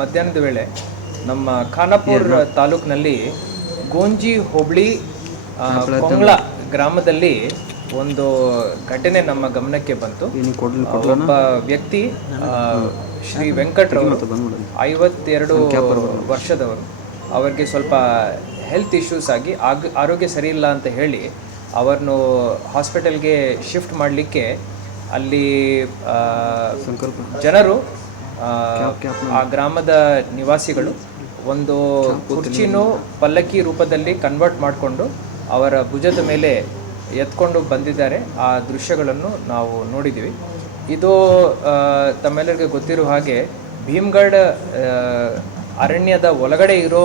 ಮಧ್ಯಾಹ್ನದ ವೇಳೆ ನಮ್ಮ ಖಾನಾಪುರ ತಾಲೂಕಿನಲ್ಲಿ ಗೋಂಜಿ ಹೋಬಳಿ ಕೊಂಗ್ಳ ಗ್ರಾಮದಲ್ಲಿ ಒಂದು ಘಟನೆ ನಮ್ಮ ಗಮನಕ್ಕೆ ಬಂತು. ಒಬ್ಬ ವ್ಯಕ್ತಿ ಶ್ರೀ ವೆಂಕಟ್ರವರು 52 ವರ್ಷದವರು. ಅವರಿಗೆ ಸ್ವಲ್ಪ ಹೆಲ್ತ್ ಇಶ್ಯೂಸ್ ಆಗಿ ಆರೋಗ್ಯ ಸರಿ ಇಲ್ಲ ಅಂತ ಹೇಳಿ ಅವರನ್ನು ಹಾಸ್ಪಿಟಲ್ಗೆ ಶಿಫ್ಟ್ ಮಾಡಲಿಕ್ಕೆ ಅಲ್ಲಿ ಜನರು ಆ ಗ್ರಾಮದ ನಿವಾಸಿಗಳು ಒಂದು ಕುರ್ಚಿನೂ ಪಲ್ಲಕ್ಕಿ ರೂಪದಲ್ಲಿ ಕನ್ವರ್ಟ್ ಮಾಡಿಕೊಂಡು ಅವರ ಭುಜದ ಮೇಲೆ ಎತ್ಕೊಂಡು ಬಂದಿದ್ದಾರೆ. ಆ ದೃಶ್ಯಗಳನ್ನು ನಾವು ನೋಡಿದ್ದೀವಿ. ಇದು ತಮ್ಮೆಲ್ಲರಿಗೆ ಗೊತ್ತಿರೋ ಹಾಗೆ ಭೀಮ್ಗಢ ಅರಣ್ಯದ ಒಳಗಡೆ ಇರೋ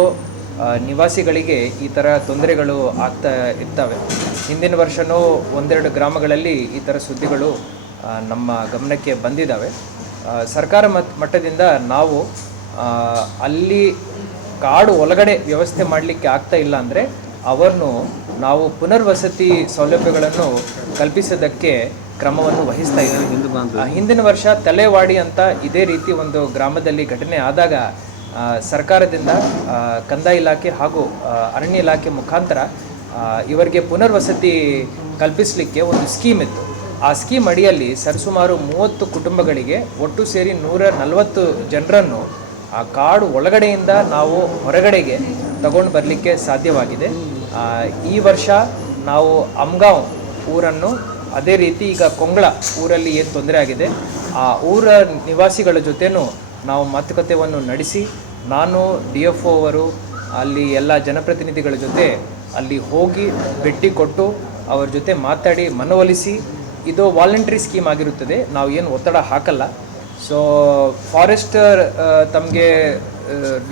ನಿವಾಸಿಗಳಿಗೆ ಈ ಥರ ತೊಂದರೆಗಳು ಆಗ್ತಾ ಇರ್ತವೆ. ಹಿಂದಿನ ವರ್ಷವೂ ಒಂದೆರಡು ಗ್ರಾಮಗಳಲ್ಲಿ ಈ ಥರ ಸುದ್ದಿಗಳು ನಮ್ಮ ಗಮನಕ್ಕೆ ಬಂದಿದ್ದಾವೆ. ಸರ್ಕಾರ ಮಟ್ಟದಿಂದ ನಾವು ಅಲ್ಲಿ ಕಾಡು ಒಳಗಡೆ ವ್ಯವಸ್ಥೆ ಮಾಡಲಿಕ್ಕೆ ಆಗ್ತಾ ಇಲ್ಲ ಅಂದರೆ ಅವರನ್ನು ನಾವು ಪುನರ್ವಸತಿ ಸೌಲಭ್ಯಗಳನ್ನು ಕಲ್ಪಿಸೋದಕ್ಕೆ ಕ್ರಮವನ್ನು ವಹಿಸ್ತಾ ಇದ್ದೀವಿ. ಹಿಂದಿನ ವರ್ಷ ತಲೆವಾಡಿ ಅಂತ ಇದೇ ರೀತಿ ಒಂದು ಗ್ರಾಮದಲ್ಲಿ ಘಟನೆ ಆದಾಗ ಸರ್ಕಾರದಿಂದ ಕಂದಾಯ ಇಲಾಖೆ ಹಾಗೂ ಅರಣ್ಯ ಇಲಾಖೆ ಮುಖಾಂತರ ಇವರಿಗೆ ಪುನರ್ವಸತಿ ಕಲ್ಪಿಸಲಿಕ್ಕೆ ಒಂದು ಸ್ಕೀಮ್ ಇತ್ತು. ಆ ಸ್ಕೀಮ್ ಅಡಿಯಲ್ಲಿ ಸರಿಸುಮಾರು 30 ಕುಟುಂಬಗಳಿಗೆ ಒಟ್ಟು ಸೇರಿ 140 ಜನರನ್ನು ಆ ಕಾಡು ಒಳಗಡೆಯಿಂದ ನಾವು ಹೊರಗಡೆಗೆ ತಗೊಂಡು ಬರಲಿಕ್ಕೆ ಸಾಧ್ಯವಾಗಿದೆ. ಈ ವರ್ಷ ನಾವು ಅಮ್ಗಾಂವ್ ಊರನ್ನು, ಅದೇ ರೀತಿ ಈಗ ಕೊಂಗ್ಳ ಊರಲ್ಲಿ ಏನು ತೊಂದರೆ ಆಗಿದೆ ಆ ಊರ ನಿವಾಸಿಗಳ ಜೊತೆನೂ ನಾವು ಮಾತುಕತೆಯನ್ನು ನಡೆಸಿ, ನಾನು DFO ಅವರು ಅಲ್ಲಿ ಎಲ್ಲ ಜನಪ್ರತಿನಿಧಿಗಳ ಜೊತೆ ಅಲ್ಲಿ ಹೋಗಿ ಭೇಟಿ ಕೊಟ್ಟು ಅವ್ರ ಜೊತೆ ಮಾತಾಡಿ ಮನವೊಲಿಸಿ, ಇದು ವಾಲಂಟ್ರಿ ಸ್ಕೀಮ್ ಆಗಿರುತ್ತದೆ, ನಾವು ಏನು ಒತ್ತಡ ಹಾಕಲ್ಲ. ಸೊ ಫಾರೆಸ್ಟರ್ ತಮಗೆ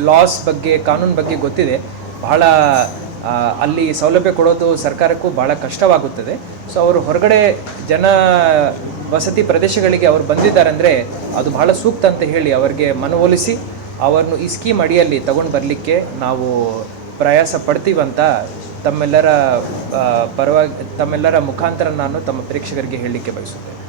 ಲಾಸ್ ಬಗ್ಗೆ, ಕಾನೂನು ಬಗ್ಗೆ ಗೊತ್ತಿದೆ. ಬಹಳ ಅಲ್ಲಿ ಸೌಲಭ್ಯ ಕೊಡೋದು ಸರ್ಕಾರಕ್ಕೂ ಭಾಳ ಕಷ್ಟವಾಗುತ್ತದೆ. ಸೊ ಅವರು ಹೊರಗಡೆ ಜನ ವಸತಿ ಪ್ರದೇಶಗಳಿಗೆ ಅವರು ಬಂದಿದ್ದಾರೆ ಅಂದರೆ ಅದು ಬಹಳ ಸೂಕ್ತ ಅಂತ ಹೇಳಿ ಅವರಿಗೆ ಮನವೊಲಿಸಿ ಅವರನ್ನು ಈ ಸ್ಕೀಮ್ ಅಡಿಯಲ್ಲಿ ತಗೊಂಡು ಬರಲಿಕ್ಕೆ ನಾವು ಪ್ರಯಾಸ ಪಡ್ತೀವಂತ ತಮ್ಮೆಲ್ಲರ ಮುಖಾಂತರ ನಾನು ತಮ್ಮ ಪ್ರೇಕ್ಷಕರಿಗೆ ಹೇಳಲಿಕ್ಕೆ ಬಯಸುತ್ತೇನೆ.